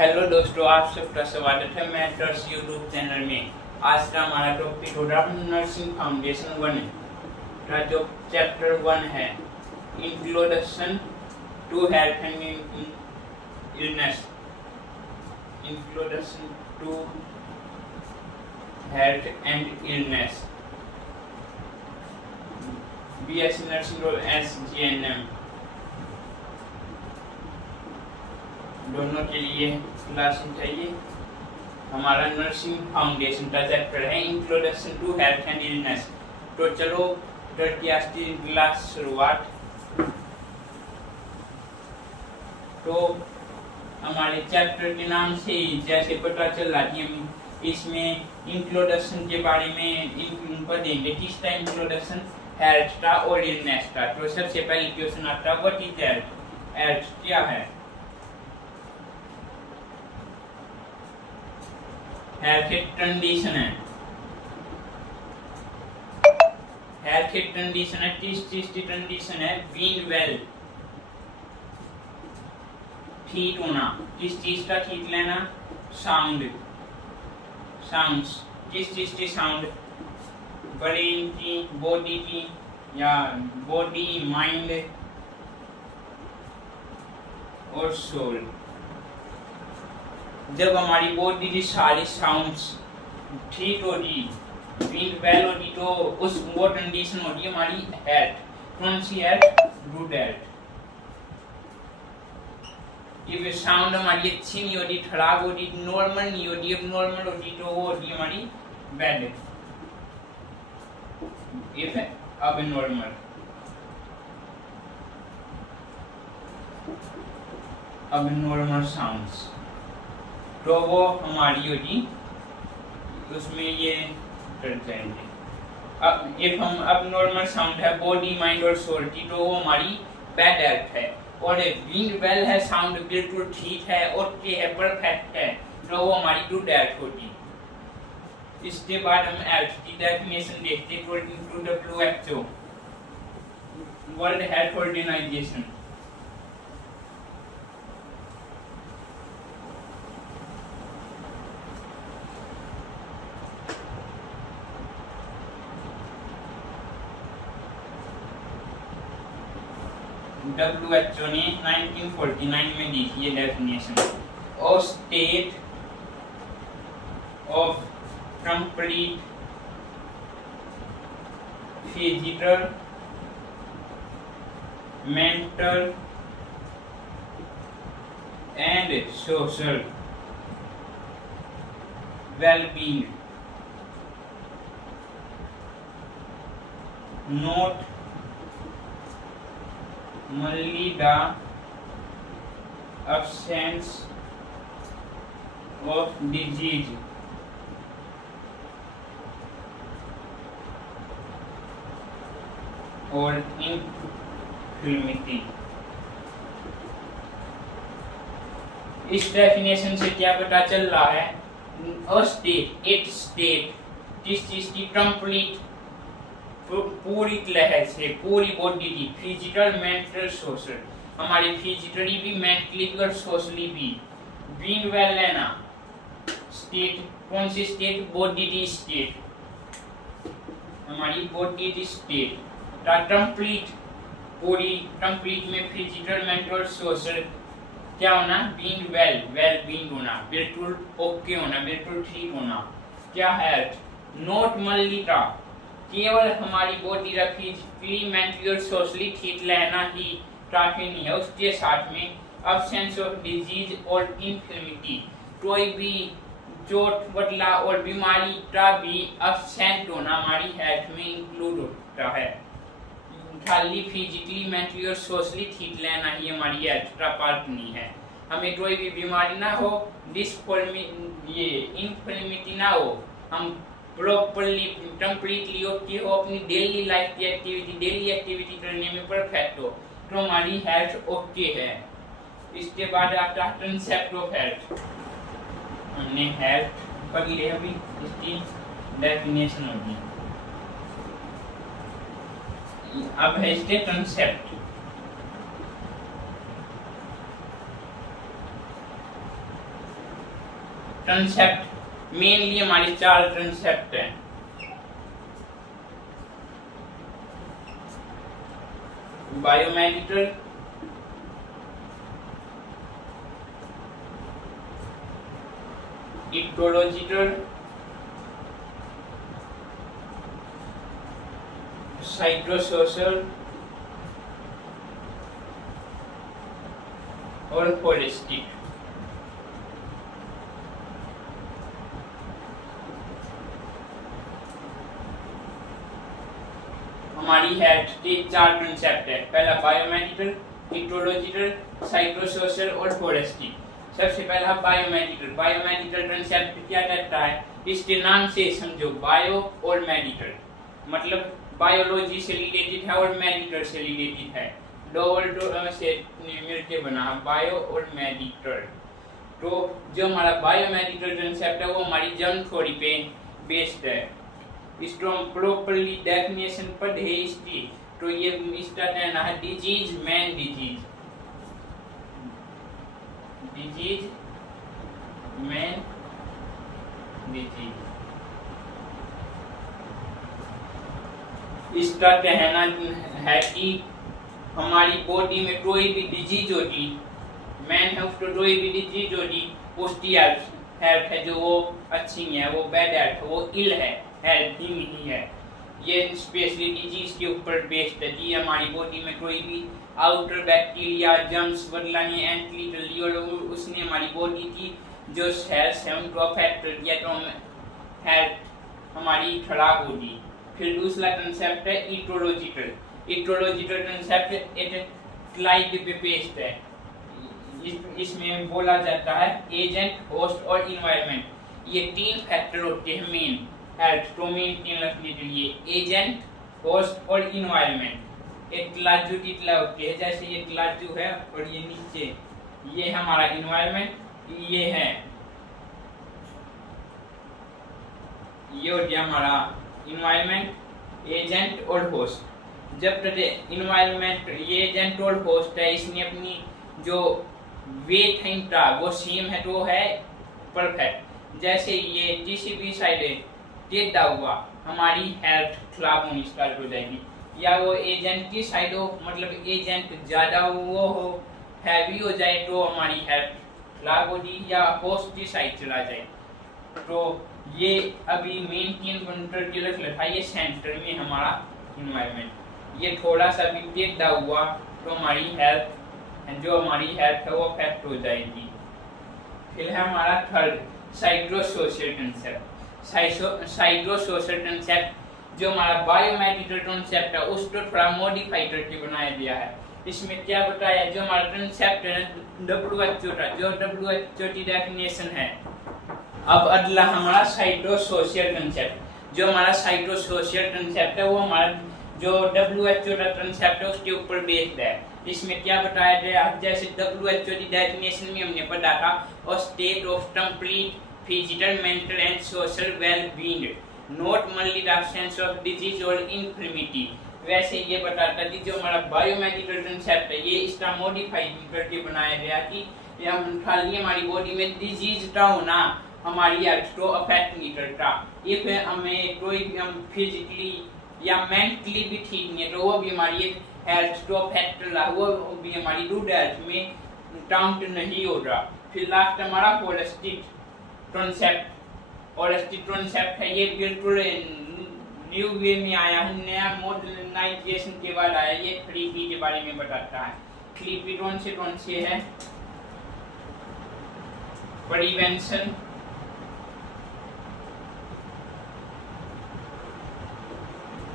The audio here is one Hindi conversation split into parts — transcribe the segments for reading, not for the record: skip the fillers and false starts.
हेलो दोस्तों, आप सबका स्वागत है मैटर्स यूट्यूब चैनल में। आज का हमारा टॉपिक होगा नर्सिंग फाउंडेशन 1 का जो चैप्टर 1 है, introduction to health and illness. Introduction to health and illness, BSc nursing और एसजीएनएम दोनों के लिए क्लास चाहिए। हमारा नर्सिंग फाउंडेशन का चैप्टर है introduction to health and illness. तो चलो करके आज की क्लास शुरुआत। तो हमारे चैप्टर के नाम से ही जैसे पता चल रहा है, हम इसमें इंट्रोडक्शन के बारे में पढ़ेंगे। किसका इंट्रोडक्शन? हेल्थ का और इलनेस का। तो सबसे पहले क्वेश्चन आता है, व्हाट इज हेल्थ? हेल्थ क्या है? हेल्थ एक कंडीशन है। हेल्थ एक कंडीशन है। किस चीज की कंडीशन है? बीइंग वेल, ठीक होना। किस चीज का ठीक लेना? Sound, sounds. किस चीज की साउंड? ब्रेन की, बॉडी की, या बॉडी, माइंड और सोल। जब हमारी बॉडी की सारी साउंड्स ठीक होगी, बीइंग वेल होगी, तो उस वो कंडीशन होगी हमारी हेल्थ। कौन सी हेल्थ? Good health. ये साउंड हमारी अच्छी नहीं होगी, खराब होगी, नॉर्मल नहीं होगी, अब नॉर्मल होगी, तो वो होगी हमारी बैड। इफ अब नॉर्मल, अब नॉर्मल साउंड्स, तो वो हमारी होगी, उसमें ये कर जाएंगे। अब इफ हम अब नॉर्मल साउंड है बॉडी, माइंड और सोल की, तो वो हमारी बैड हेल्थ है। और बीइंग वेल है, साउंड बिल्कुल ठीक है, ओके है, परफेक्ट है, तो वो हमारी गुड हेल्थ होगी। इसके बाद हम हेल्थ की डेफिनेशन देखते हैं according to WHO, world health organization. WHO ने 1949 में दी थी ये डेफिनेशन। और state of complete physical, mental and social well-being, not only the absence of disease or infirmity। इस डेफिनेशन से क्या पता चल रहा है? अ स्टेट, एक स्टेट, किस चीज की? कंप्लीट, पूरी तरह से, पूरी बॉडी की, फिजिकल, मेंटल, सोशल। हमारी फिजिकली भी, मेंटली भी और सोशली भी। बीइंग वेल लेना स्टेट, कौन सी स्टेट? बॉडी की स्टेट, हमारी बॉडी की स्टेट का कंप्लीट, पूरी कंप्लीट में फिजिकल, मेंटल और सोशल क्या होना? बीइंग वेल, वेल बीइंग होना, बिल्कुल ओके होना, बिल्कुल ठीक होना। क्या हेल्थ? नॉट ओनली का, केवल हमारी बॉडी का फिजिकली, मेंटली और सोशली ठीक रहना ही काफी नहीं है, उसके साथ में अब्सेंस ऑफ डिजीज और इन्फर्मिटी, कोई भी चोट, बदला और बीमारी का भी अब्सेंट होना हमारी हेल्थ में इंक्लूड होता है। खाली फिजिकली, मेंटली और सोशली ठीक रहना ही हमारी हेल्थ का पार्ट नहीं है। हमें कोई भी बीमारी ना हो, ये इन्फर्मिटी ना हो, हम प्रॉपर्ली, कंप्लीटली ओके हो, अपनी डेली लाइफ की एक्टिविटी, डेली एक्टिविटी करने में परफेक्ट हो, तो हमारी हेल्थ ओके है। इसके बाद आता है कंसेप्ट ऑफ हेल्थ। हमने हेल्थ पढ़ लिया, अभी इसकी डेफिनेशन होगी। अब है इसके कंसेप्ट। ट्रांसेप्ट मेनली हमारी 4 ट्रांसेप्ट हैं। बायोमेडिकल, इकोलॉजिकल, साइकोसोशल और होलिस्टिक। हमारी हेल्थ के 4 कंसेप्ट है। पहला बायोमेडिकल, इकोलॉजिकल, साइकोसोशल और होलिस्टिक। सबसे पहला बायोमेडिकल। बायोमेडिकल कंसेप्ट क्या कहता है, इसके नाम से समझो, बायो और मेडिकल, मतलब बायोलॉजी से रिलेटेड है और मेडिकल से रिलेटेड है, दो वर्ड से मिलके बना है, बायो और मेडिकल। तो जो हमारा बायोमेडिकल कंसेप्ट है वो हमारी जर्म थ्योरी पे बेस्ड है। इसको हम प्रॉपरली डेफिनेशन पढ़े इसकी, तो ये इसका कहना है disease man disease, disease man disease. इसका कहना है कि हमारी बॉडी में कोई भी डिजीज होगी, मैन है उसको कोई भी डिजीज होगी, उसकी हेल्थ है जो वो अच्छी है, वो बैड हेल्थ, वो इल है, हेल्थ ही नहीं है। ये स्पेशली डिजीज के ऊपर बेस्ड है कि हमारी बॉडी में कोई भी आउटर बैक्टीरिया, जर्म्स वगैरह ने एंट्री कर ली और उसने हमारी बॉडी की जो सेल्स हैं उनको अफेक्ट कर दिया, तो हेल्थ हमारी खराब होगी। फिर दूसरा कंसेप्ट है इकोलॉजिकल। इकोलॉजिकल कंसेप्ट एक स्लाइड पे पेस्ट है। इसमें बोला जाता है एजेंट, होस्ट और इन्वायरमेंट, ये 3 फैक्टर होते हैं मेन हेल्थ को मेंटेन रखने के लिए, एजेंट, होस्ट और इन्वायरमेंट। एक लाजू की तरह होती है, जैसे ये लाजू है और ये नीचे, ये हमारा इन्वायरमेंट, ये है, ये हो गया हमारा इन्वायरमेंट, एजेंट और होस्ट। जब तक इन्वायरमेंट, ये एजेंट और होस्ट है, इसने अपनी जो वेट है इनका वो सेम है तो है परफेक्ट। जैसे ये किसी भी साइड टेढ़ा हुआ, हमारी हेल्थ खराब होनी स्टार्ट हो जाएगी, या वो एजेंट की साइड हो, मतलब एजेंट ज्यादा वो हो, हैवी हो जाए तो हमारी हेल्थ खराब होगी, या होस्ट की साइड चला जाए। तो ये अभी मेंटेन करके रख रखा है, ये सेंटर में हमारा इन्वायरमेंट, ये थोड़ा सा भी टेढ़ा हुआ तो हमारी हेल्थ, जो हमारी हेल्थ है वो अफेक्ट हो जाएगी। फिर है हमारा third psychosocial concept. Psychosocial concept जो हमारा बायोमेडिकल कंसेप्ट है उसको थोड़ा मॉडिफाई करके बनाया गया है। इसमें क्या बताया, जो हमारा कंसेप्ट है WHO का, जो WHO की डेफिनेशन है। अब अगला हमारा साइकोसोशल कंसेप्ट। जो हमारा साइकोसोशल कंसेप्ट है वो हमारा जो WHO का कंसेप्ट है उसके ऊपर बेस्ड है। इसमें क्या बताया गया, जैसे WHO की डेफिनेशन में हमने पढ़ा था, a state of complete physical, mental and social well-being, not merely the absence of disease और इन्फर्मिटी। वैसे ये बताता कि जो हमारा बायोमेडिकल कंसेप्ट है ये इसका मॉडिफाई करके बनाया गया कि हम खाली हमारी बॉडी में डिजीज का होना हमारी हेल्थ को अफेक्ट नहीं करता। इफ हमें कोई भी हम फिजिकली या मेंटली भी ठीक नहीं है तो वो भी हमारी हेल्थ को अफेक्ट कर रहा है, वो भी हमारी गुड हेल्थ में काउंट नहीं हो रहा। फिर लास्ट हमारा होलिस्टिक कॉन्सेप्ट। होलिस्टिक कॉन्सेप्ट है, ये बिल्कुल न्यू वे में आया है, नया मॉडर्नाइजेशन के बाद आया। ये 3P के बारे में बताता है। 3P कौन से है, प्रिवेंशन,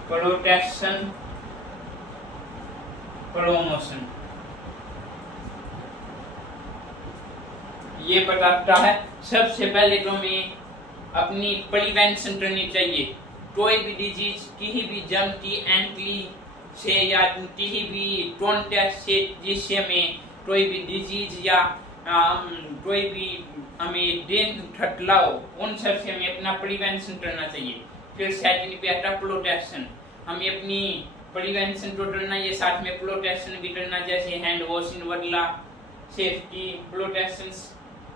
प्रोटेक्शन, प्रमोशन। ये बताता है सबसे पहले तो हमें अपनी प्रिवेंशन करनी चाहिए। कोई भी डिजीज किसी भी जर्म की एंट्री से या किसी भी कॉन्टैक्ट से जिससे हमें कोई भी डिजीज या कोई भी हमें डेंग खतरा हो, उन सब से हमें अपना प्रिवेंशन करना चाहिए। फिर सेकंड पे आता प्रोटेक्शन। हमें अपनी प्रिवेंशन को करना, ये साथ में प्रोटेक्शन भी करना, जैसे हैंड वॉशिंग वगैरह, सेफ्टी प्रोटेक्शन।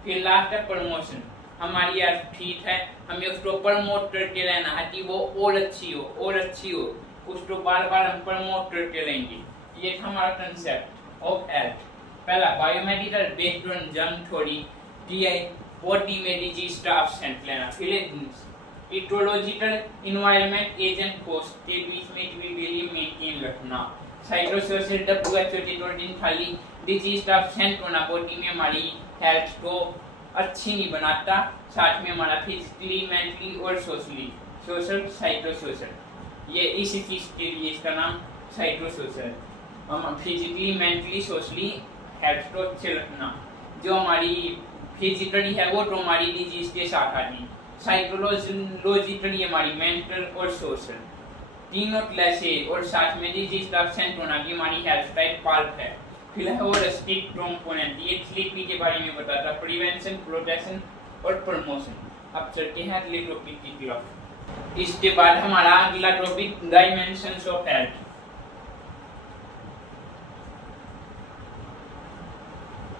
फिर लास्ट है प्रमोशन। हमारी यार ठीक है, हमें उसको प्रमोट करके रहना है कि वो और अच्छी हो और अच्छी हो, उसको बार बार हम प्रमोट करके रहेंगे। ये था हमारा कंसेप्ट ऑफ हेल्थ। पहला biomedical based on germ theory, TI body में डिजीज का एब्सेंट लेना। फिर इकोलॉजिकल इन्वायरमेंट एजेंट फोर्स के बीच में इक्विलिब्रियम मेंटेन रखना। साइटोसोशल डब्ल्यूएचओ खाली डिजीज का एब्सेंट होना बॉडी में हमारी हेल्थ को अच्छी नहीं बनाता, साथ में हमारा फिजिकली मेंटली और सोशली, सोशल साइटोसोशल, ये इसी चीज के लिए इसका नाम साइटोसोशल। हम फिजिकली मेंटली सोशली हेल्थ को अच्छे रखना। जो हमारी फिजिकली है वो तो हमारी डिजीज के साथ आती, साइकोलॉजिकली हमारी मेंटल और सोशल, तीनों क्लासे और साथ में डिजीज का एब्सेंट होना भी हमारी हेल्थ का एक पार्ट है। फिलहाल और स्टिक कंपोनेंट, ये 3P के बारे में बताता, प्रिवेंशन, प्रोटेक्शन और प्रमोशन। अब चलते हैं अगले टॉपिक की तरफ। इसके बाद हमारा अगला topic dimensions of health.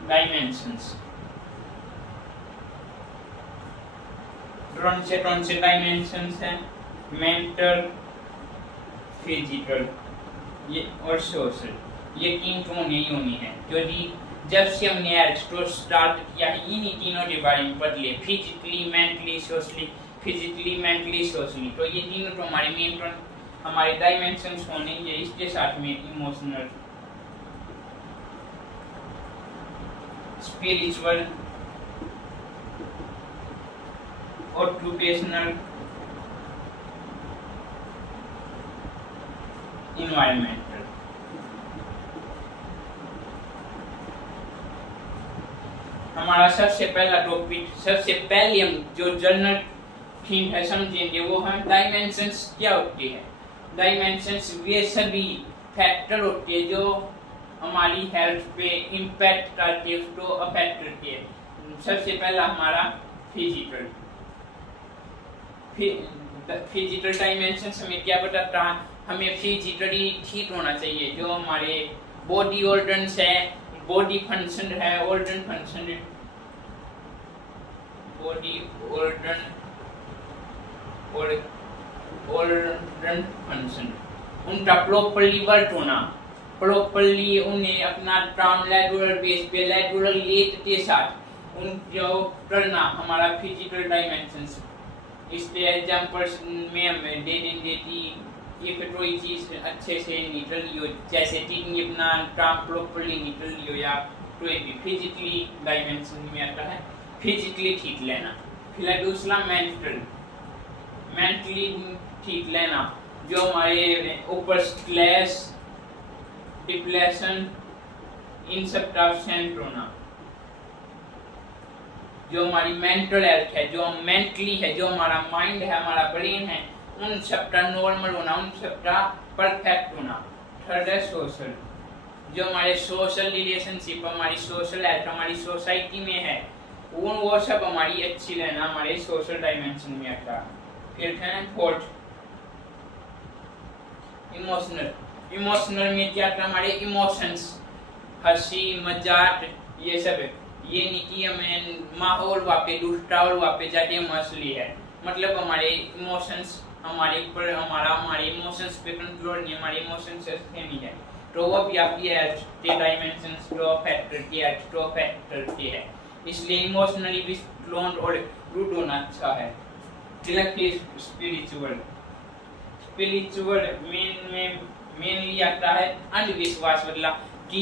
Dimensions कौन से डायमेंशंस हैं? मेंटल, फिजिकल ये और सोशल, ये तीन तो होनी है। क्योंकि जब से हमने हेल्थ स्टार्ट किया है इन्हीं तीनों के बारे में बदले, physically mentally socially, physically mentally socially, तो ये तीनों तो हमारे मेन हमारे डायमेंशंस होने चाहिए। इसके साथ में इमोशनल, स्पिरिचुअल, ऑक्यूपेशनल, इन्वायरमेंटल। हमारा सबसे पहला टॉपिक, सबसे पहले हम जो जनरल थीम है समझेंगे वो हम डायमेंशंस क्या होती है। डायमेंशंस वे सभी फैक्टर होते हैं जो हमारी हेल्थ पे इम्पैक्ट करते हैं, उसको अफेक्ट करते हैं। सबसे पहला हमारा फिजिकल, फिजिकल डायमेंशंस हमें क्या बताता है? हमें फिजिकली ठीक होना चाहिए। जो हमारे बॉडी ऑर्गन्स है, बॉडी फंक्शन है, ऑर्गन फंक्शन, बॉडी ऑर्गन और ऑर्गन फंक्शन उनका प्रॉपर्ली वर्क होना, प्रॉपर्ली उन्हें अपना काम रेगुलर बेस पे रेगुलर लेट के साथ उन जो करना हमारा फिजिकल डायमेंशंस। इसके एग्जांपल्स में हमें दे देंगे कि ये कोई चीज अच्छे से निकल रही हो, जैसे कि अपना काम प्रॉपर्ली निकल रही हो, या कोई भी फिजिकली डायमेंशन में आता है फिजिकली ठीक लेना। फिर दूसरा मेंटल, मेंटली ठीक लेना, जो हमारे ऊपर स्ट्रेस, डिप्रेशन, इन सब का एब्सेंट होना। जो हमारी मेंटल हेल्थ है, जो मेंटली है, जो हमारा माइंड है, हमारा ब्रेन है, उन सबका नॉर्मल होना, उन सबका परफेक्ट होना। थर्ड है सोशल, जो हमारे सोशल रिलेशनशिप, हमारी सोशल हेल्थ हमारी सोसाइटी में है, वो सब हमारी अच्छी रहना हमारे सोशल डायमेंशन में आता है। फिर है फोर्थ इमोशनल, इमोशनल में क्या था? हमारे इमोशंस, हंसी मजाक, ये सब है। ये नहीं कि हमें माहौल वापे दूसरा और वापे जाके हम असली है, मतलब हमारे इमोशंस हमारे ऊपर, हमारे इमोशंस पे कंट्रोल नहीं, हमारे इमोशंस अच्छे नहीं है, तो वो भी आपकी हेल्थ के डायमेंशंस को अफेक्ट करती है, हेल्थ को अफेक्ट करती है। इसलिए इमोशनली भी स्ट्रॉन्ग और रूट होना अच्छा है। स्पिरिचुअल, स्पिरिचुअल मेनली आता है अंधविश्वास, मतलब कि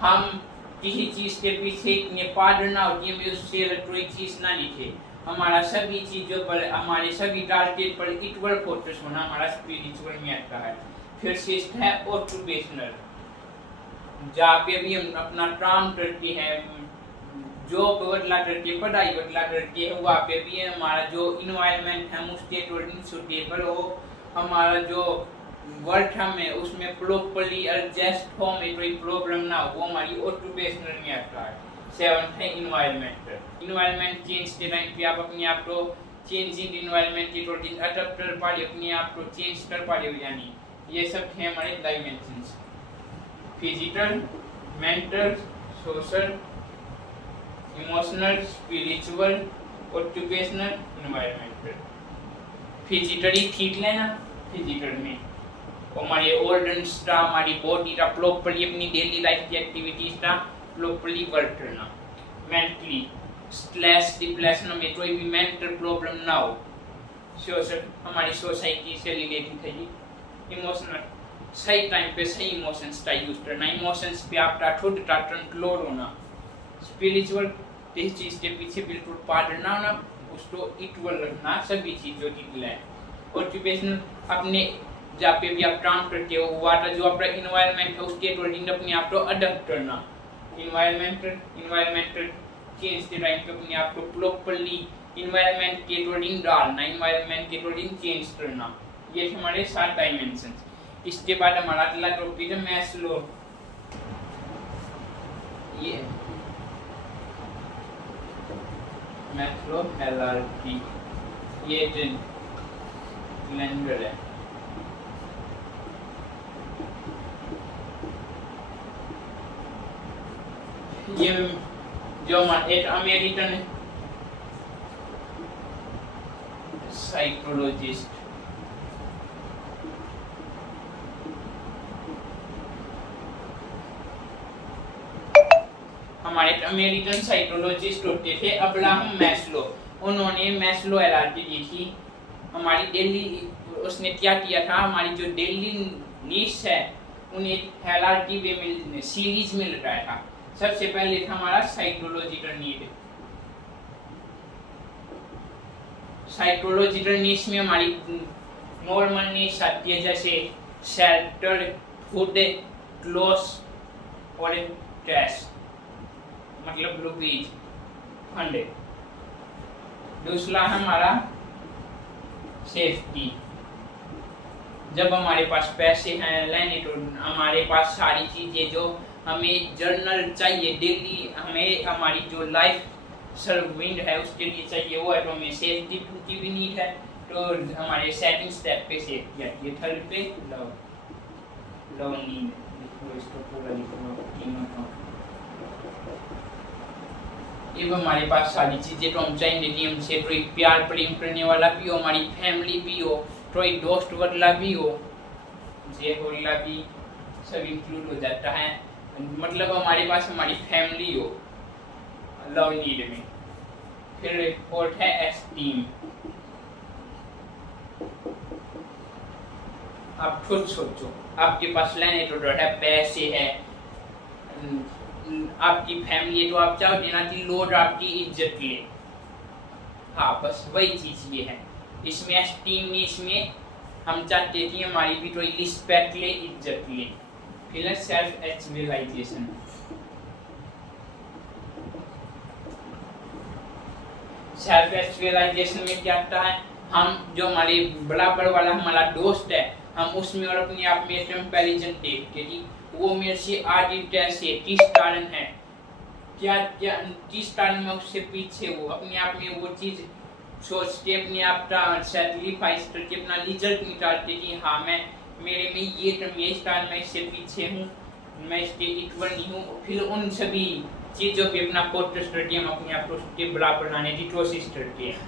हम किसी चीज के पीछे इतने पागल ना होती है, उससे कोई चीज ना लिखे। हमारा सभी चीजों पर, हमारे सभी टारगेट पर इक्वल फोकस होना हमारा स्पिरिचुअल में आता है। फिर सिक्स्थ है ऑक्यूपेशनल, जहाँ पे भी हम अपना काम करते हैं, जॉब बदला करके, पढ़ाई बदला करके, वहाँ पे भी हमारा जो इन्वायरमेंट है उसके अकॉर्डिंग सुटेबल हो, हमारा जो वर्क है उसमें प्रॉपर्ली एडजस्ट हो, में कोई प्रॉब्लम ना हो, वो हमारी ऑक्यूपेशनल में आता है। सेवंथ है इन्वायरमेंट, इन्वायरमेंट चेंज के टाइम पे आप अपने आप को चेंजिंग इन्वायरमेंट की अकॉर्डिंग अडॉप्ट कर पा रहे हो, अपने आप को चेंज कर पा रहे हो, यानी ये सब थे हमारे dimensions, physical, mental, social, emotional, spiritual occupational, environmental. Physically ठीक लेना, फिजिकल में हमारे ऑर्गन्स का, हमारी बॉडी का प्रॉपर्ली अपनी डेली लाइफ की एक्टिविटीज का प्रॉपर्ली वर्क करना। मेंटली स्ट्रेस डिप्रेशन में कोई भी मेंटल प्रॉब्लम ना हो। सोशल हमारी सोसाइटी से रिलेटेड है ये। इमोशनल सही टाइम पे सही इमोशंस का यूज करना, इमोशंस पे आपका खुद का कंट्रोल होना। स्पिरिचुअल जिस चीज के पीछे बिल्कुल पागल ना होना, उसको इक्वल रखना सभी चीजों की है। ऑक्यूपेशनल अपने जहाँ पे भी आप काम करते हो वाटर जो आपका इन्वायरमेंट है उसके अकॉर्डिंग अपने आप को अडॉप्ट करना। इन्वायरमेंटल चेंज के टाइम पे अपने आप को प्रॉपर्ली इन्वायरमेंट के अकॉर्डिंग डालना, इन्वायरमेंट के अकॉर्डिंग चेंज करना। ये हमारे 7 डायमेंशन। इसके बाद हमारा अगला टॉपिक है मैस्लो। ये मैस्लो हायरार्की, ये लेंडर है। ये जो एक अमेरिकन साइकोलॉजिस्ट हमारे अमेरिकन साइकोलॉजिस्ट होते थे अब्राहम मैस्लो। उन्होंने मैस्लो हायरार्की दी थी। हमारी डेली उसने क्या किया था, हमारी जो डेली नीड्स है उन्हें हायरार्की वे में सीरीज में लगाया था। सबसे पहले था हमारा साइकोलॉजिकल नीड। साइकोलॉजिकल नीड्स में हमारी नॉर्मल नीड्स आती है, जैसे शेल्टर, फूड, क्लोथ्स और कैश, मतलब रुपीज, फंड। दूसरा हमारा सेफ्टी। जब हमारे पास पैसे हैं लेने तो हमारे पास सारी चीजें जो हमें जर्नल चाहिए डेली, हमें हमारी जो लाइफ सर्विंग है उसके लिए चाहिए वो है, तो हमें सेफ्टी की भी नीड है। तो हमारे सेकंड स्टेप पे सेफ्टी आती है। थर्ड पे लव नीड। इसको पूरा लिखना। ये हमारे पास सारी चीजें तो हम चाहेंगे कि हमसे कोई प्यार प्रेम करने वाला भी हो, हमारी फैमिली भी हो, कोई दोस्त वाला भी हो, जे वाला भी सब इंक्लूड हो जाता है। मतलब हमारे पास हमारी फैमिली हो लव नीड में। फिर फोर्थ है एस्टीम। आप खुद सोचो, आपके पास लेने तो है, पैसे है, आपकी फैमिली है, तो आप चाहोगे ना कि लोग आपकी इज्जत ले। हाँ, बस वही चीज ये है। इसमें एस्टीम में इसमें हम चाहते थे हमारी भी कोई रिस्पेक्ट ले, इज्जत ले। फिर सेल्फ एक्चुअलाइजेशन। सेल्फ एक्चुअलाइजेशन में क्या आता है, हम जो हमारे बराबर वाला हमारा दोस्त है, हम उसमें और अपने आप में कंपैरिजन देखते कि वो मेरे से आगे कैसे, किस कारण है, क्या क्या किस कारण में उससे पीछे, वो अपने आप में वो चीज सोचते अपने आप का सेटिस्फाई करके अपना रिजल्ट निकालते कि हाँ मैं मेरे में ये कमी है, इस कारण मैं इससे पीछे हूँ, मैं इसके इक्वल नहीं हूँ। फिर उन सभी चीज़ों पे अपना फोकस करके हम अपने आप को उसके बराबर लाने की कोशिश करते हैं।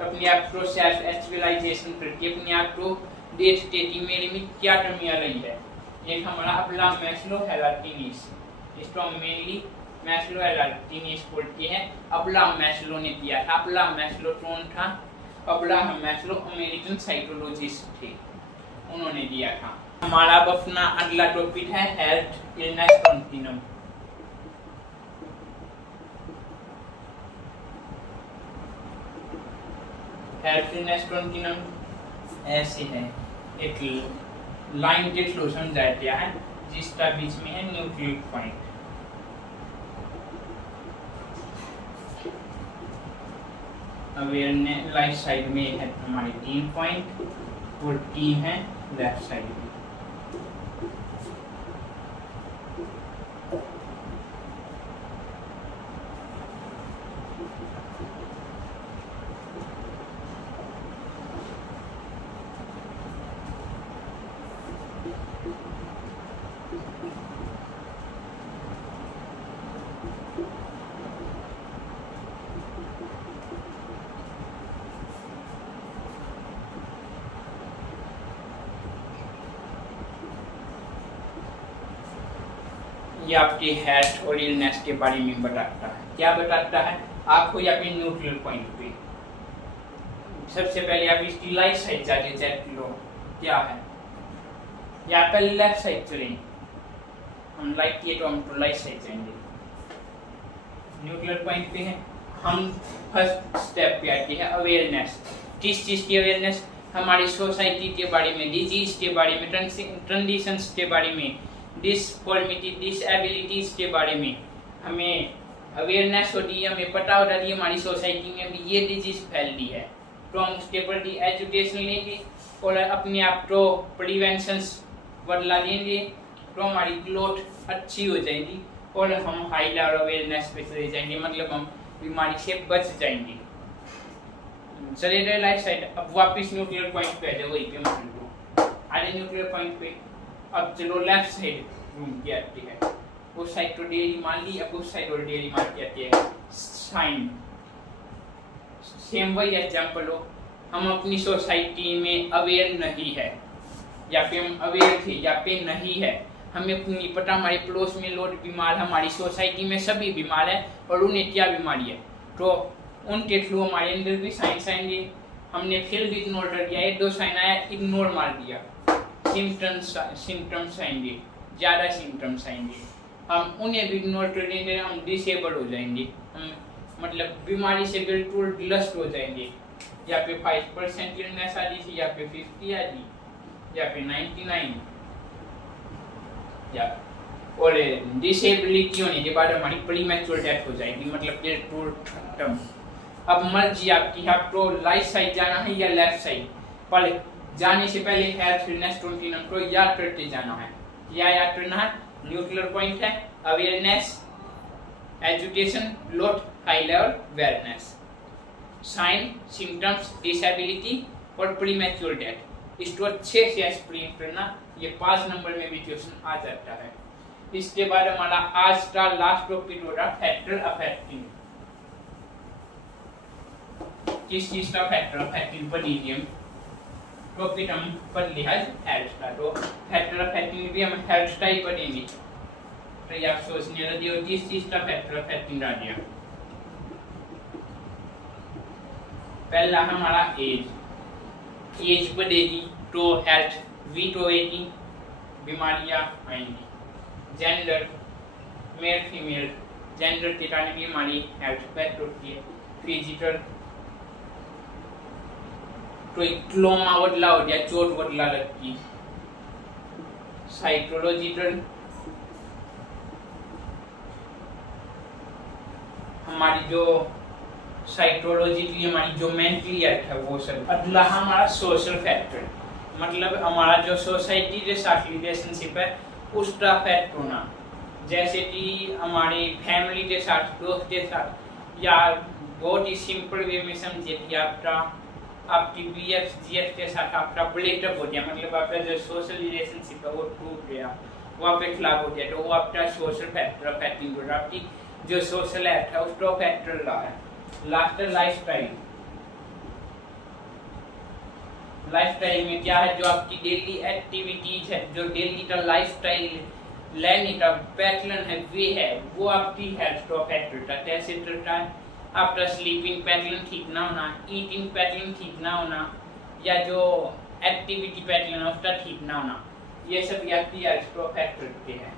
अपने आप को सेल्फ एक्चुअलाइजेशन करके अपने आप को देखते कि मेरे में क्या कमियाँ रही है। एक हमारा अब्राहम मैस्लो हायरार्की नीड्स, इसको हम मेनली मैस्लो हायरार्की नीड्स बोलते हैं। अब्राहम मैस्लो ने दिया था। अब्राहम मैस्लो कौन था? अब्राहम मैस्लो अमेरिकन साइकोलॉजिस्ट थे, उन्होंने दिया था। हमारा अब अपना अगला टॉपिक है health illness continuum. Health illness continuum ऐसे है, एक लाइन के थ्रू समझाया गया है जिसका बीच में है nuclear point. Awareness right side में है हमारे 3 पॉइंट और 3 है लेफ्ट साइड में। ये आपकी हेल्थ और इलनेस के बारे में बताता है। क्या बताता है आपको यहाँ पे न्यूट्रल पॉइंट पे सबसे पहले आप इसकी लाइट साइड जाके चेक लो क्या है। यहाँ पे लेफ्ट साइड चलेंगे हम, लाइट किए तो हम तो लाइट साइड जाएंगे। न्यूट्रल पॉइंट पे है हम, फर्स्ट स्टेप पे आती है अवेयरनेस। किस चीज़ की अवेयरनेस? हमारी सोसाइटी के बारे में, डिजीज के बारे में, कंडीशंस के बारे में, डिसफॉर्मिटी डिसएबिलिटीज के बारे में हमें अवेयरनेस होती है, हमें पता होता है हमारी सोसाइटी में भी ये डिजीज फैल रही है, तो हम उसके प्रति एजुकेशन लेंगे और अपने आप को प्रिवेंशंस बदला लेंगे, तो हमारी ग्रोथ अच्छी हो जाएगी और हम हाई लेवल अवेयरनेस पे चले जाएंगे, मतलब हम बीमारी से बच जाएंगे। चले गए लाइट साइड, अब वापस न्यूक्लियर पॉइंट पे आ जाओ, वहीं पे मान लो आधे न्यूक्लियर पॉइंट पे। अब चलो लेफ्ट साइड रूम की आती है, उस साइड तो डेयरी मान ली, अब उस साइड और डेयरी मान के आती है साइन। सेम वही एग्जाम्पल हो, हम अपनी सोसाइटी में अवेयर नहीं है या फिर हम अवेयर थे या फिर नहीं है, हमें नहीं पता हमारे पड़ोस में लोग बीमार है, हमारी सोसाइटी में सभी बीमार है और उन्हें क्या बीमारी है, तो उनके थ्रू हमारे अंदर भी साइंस आएंगे। हमने फिर भी इग्नोर कर दिया, एक दो साइन आया इग्नोर मार दिया, सिम्टम्स आएंगे, ज़्यादा सिम्टम्स आएंगे, हम उन्हें भी इग्नोर कर देंगे, हम डिसेबल हो जाएंगे, हम मतलब बीमारी से बिल्कुल ग्रस्त हो जाएंगे। या पे 5% इलनेस आ थी, या पे 50 आ थी, या पे 99, या और डिसेबिलिटी होने के बाद हमारी प्रीमैच्योर डेथ हो जाएगी, मतलब बिल्कुल खत्म। अब मर्जी आपकी, आपको राइट साइड जाना है या लेफ्ट साइड, पर जाने से पहले हेल्थ फिटनेस कंटिन्यूम को याद करते जाना है। क्या याद करना है? न्यूक्लियर पॉइंट है awareness, education, growth, high level awareness, sign, symptoms, disability और प्रीमैच्योर डेथ। इसको अच्छे से एक्सप्लेन करना, ये 5 नंबर में भी क्वेश्चन आ जाता है। इसके बाद हमारा आज का लास्ट टॉपिक होगा फैक्टर अफेक्टिंग। किस चीज का फैक्टर अफेक्टिंग पर लीजिए टॉपिक हम पर लिहाज हेल्थ का, तो फैक्टर अफेक्टिंग भी हम हेल्थ का ही पढ़ेंगे। तो ये आप सोचने लगे हो किस चीज का फैक्टर अफेक्टिंग आ गया। पहला हमारा एज बढ़ेगी तो हेल्थ वीक होएगी, बीमारियां आएंगी। जेंडर, मेल फीमेल, जेंडर के कारण भी हमारी हेल्थ इफेक्ट होती है। फिजिकल, तो क्लोमा बदला हो गया, चोट बदला लगती। साइकोलॉजिकल, हमारी जो साइकोलॉजिकली हमारी जो मेंटली हेल्थ है वो सब। अगला हमारा सोशल फैक्टर, मतलब हमारा जो सोसाइटी के साथ रिलेशनशिप है उसका इफेक्ट होना, जैसे कि हमारी फैमिली के साथ, दोस्त के साथ, या बहुत ही सिंपल वे में समझिए कि आपकी BF GF के साथ आपका ब्रेकअप हो गया, मतलब आपका जो सोशल रिलेशनशिप है वो टूट गया, वहाँ पे खिलाफ हो गया, तो वो आपका सोशल फैक्टर अफेक्टिंग हो रहा है, आपकी जो सोशल एक्ट है उसको अफेक्ट कर रहा है। लास्ट लाइफस्टाइल, लाइफस्टाइल में क्या है, जो आपकी डेली एक्टिविटीज है, जो डेली का लाइफस्टाइल लेने का पैटर्न है वे है, वो आपकी हेल्थ को अफेक्ट करता है। कैसे करता है? आपका स्लीपिंग पैटर्न ठीक ना होना, ईटिंग पैटर्न ठीक ना होना, या जो एक्टिविटी पैटर्न है उसका ठीक ना होना, ये सब आपकी हेल्थ को अफेक्ट करते हैं।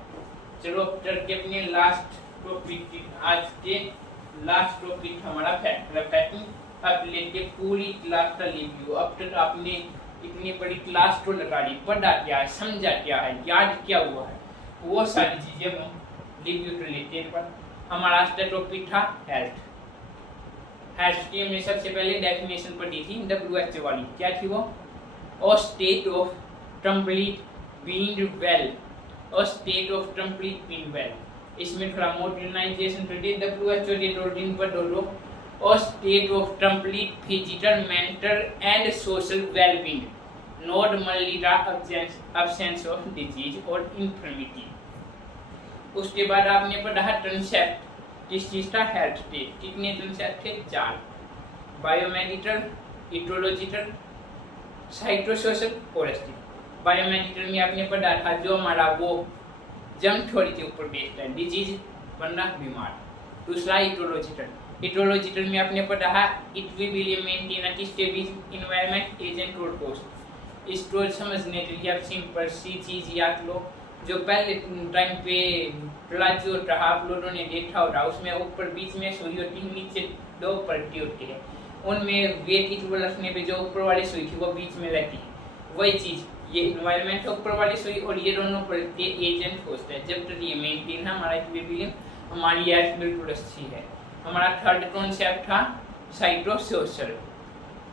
चलो करके अपने लास्ट टॉपिक, आज के लास्ट टॉपिक हमारा फैक्टर अफेक्टिंग। अब लेके पूरी क्लास का रिव्यू। अब तक आपने इतनी बड़ी क्लास को लगा ली, पढ़ा क्या है, समझा क्या है, याद क्या हुआ है, वो सारी चीजें हम रिव्यू कर लेते हैं। पर हमारा आज का टॉपिक था हेल्थ। हेल्थ की हमने सबसे पहले डेफिनेशन पढ़ी थी WHO वाली। क्या थी वो? अ state of complete being well, a state of complete being well. इसमें थोड़ा मॉडर्नाइजेशन कर दिया, WHO के डोरिंग पर Dolo, a state of complete physical, mental and social well-being, normally the absence of disease or infirmity। उसके बाद आपने पढ़ा कंसेप्ट किस चीज का? हेल्थ के। कितने कंसेप्ट थे? 4। बायोमेडिकल, इटोलॉजिकल, साइकोसोशल और एस्थेटिक। बायोमेडिकल में आपने पढ़ा था जो हमारा वो जम थोड़ी के ऊपर बेस्ड है। डिजीज बनना बीमार। दूसरा इटोलॉजिकल। इटोलॉजिकल में आपने पढ़ा है it will maintain a stable environment agent और कोस्ट। स्टोर समझने के लिए आप सिंपल सी चीज याद लो, जो पहले टाइम पे प्लाजो रहा आप लोगों ने देखा होगा, उसमें ऊपर बीच में सुई होती है, नीचे दो पट्टी होती है, उनमें वेट इक्वल रखने पे जो ऊपर वाली सुई थी वो बीच में रहती है। वही चीज ये इन्वायरमेंट ऊपर वाली सुई और ये दोनों पड़ते एजेंट होते हैं। जब तक ये मेंटेन है हमारा इक्विलिब्रियम, हमारी लाइफ बिल्कुल अच्छी है। हमारा थर्ड कॉन्सेप्ट था साइटोसोशल।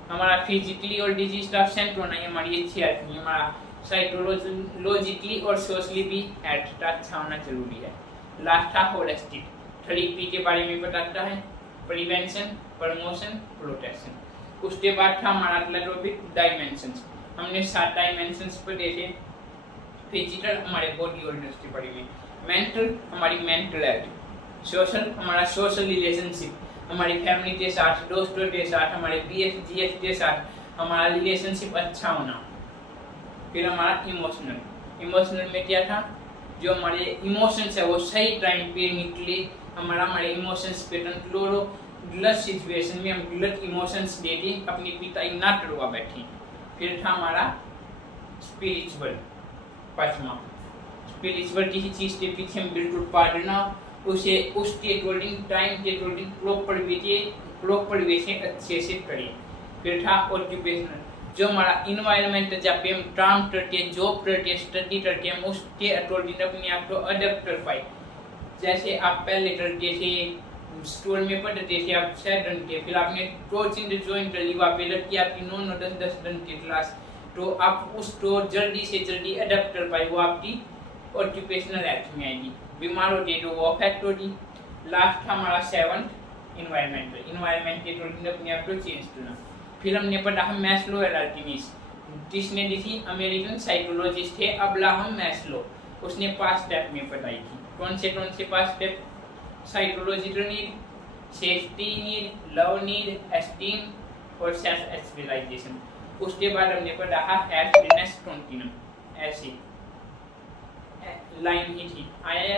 हमारा फिजिकली और डिजीज एब्सेंट होना ही हमारी अच्छी हेल्थ नहीं, हमारा साइकोलॉजिकली और सोशली भी हेल्थ अच्छा होना जरूरी है। लास्ट था होलिस्टिक। 3P के बारे में बताता है, प्रिवेंशन, प्रमोशन, प्रोटेक्शन। उसके बाद था हमारा एथलेटिक डायमेंशंस। हमने 7 डायमेंशंस पढ़े थे। फिजिकल हमारे बॉडी ऑर्गन्स के बारे में, मेंटल हमारी मेंटल हेल्थ, सोशल हमारा सोशल रिलेशनशिप, हमारी फैमिली के साथ, दोस्तों के साथ, हमारे BF GF के साथ हमारा रिलेशनशिप अच्छा होना। फिर हमारा इमोशनल में क्या था, जो हमारे इमोशंस है वो सही टाइम पे निकले, हमारे इमोशंस पे कंट्रोल हो, गलत सिचुएशन में हम गलत इमोशंस दे दें, अपनी पिताई ना करवा बैठे। फिर था हमारा स्पिरिचुअल, पांचवा। स्पिरिचुअल किसी चीज के पीछे हम बिल्कुल पाड़ना, उसे उसके अकॉर्डिंग टाइम के अकॉर्डिंग प्रॉपर वे से अच्छे से करें। फिर था ऑक्यूपेशनल, जो हमारा इन्वायरमेंट जहाँ पे हम काम करके, जॉब करके, स्टडी करके, हम उसके अकॉर्डिंग अपने आप को अडेप्ट कर पाए। जैसे आप पहले करते थे स्टोर में पढ़ते थे, आप 6 घंटे, फिर आपने कोचिंग ज्वाइन कर ली, वहाँ पे लगती आपकी 9-10 घंटे क्लास, तो आप उसको जल्दी से जल्दी अडेप्ट कर पाए, वो आपकी ऑक्यूपेशनल हेल्थ में आएगी। बीमार होती है तो वो अफेक्ट होगी। लास्ट था हमारा 7th इन्वायरमेंट के अकॉर्डिंग अपने आप को चेंज करना। फिर हमने पढ़ा हम मैस्लो हायरार्की, जिसने दी थी अमेरिकन साइकोलॉजिस्ट थे अब्राहम मैस्लो, उसने 5 स्टेप में पढ़ाई थी। कौन से 5 step? Psychological need, safety need, love need, esteem और सेल्फ एक्चुअलाइजेशन। उसके बाद हमने पढ़ा हैप्पीनेस कंटिन्यूम, ऐसी लाइन ही थी। आया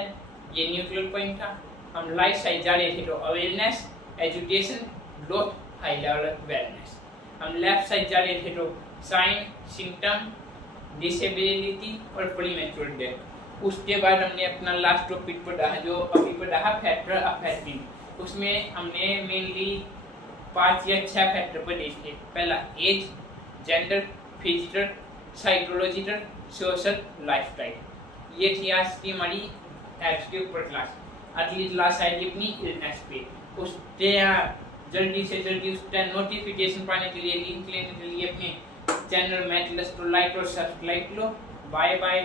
ये न्यूट्रल पॉइंट था। हम लाइफ साइड जा रहे थे तो awareness, education, growth, high level wellness. हम लेफ्ट साइड जा रहे थे तो साइन, सिम्टम, डिसेबिलिटी और प्रीमेच्योर डेथ। उसके बाद हमने अपना लास्ट टॉपिक पढ़ा है, जो अभी पढ़ा है फैक्टर अफेक्टिंग। उसमें हमने मेनली 5 या 6 फैक्टर पढ़े थे। पहला age, gender, physical, psychological, social, lifestyle. ये थी आज की हमारी हेल्थ के ऊपर क्लास। अगली क्लास आएगी अपनी इलनेस पे। उसके जल्दी से जल्दी उसका नोटिफिकेशन पाने के लिए, लिंक लेने के लिए अपने चैनल मैथलस को लाइक और सब्सक्राइब लो। Bye bye.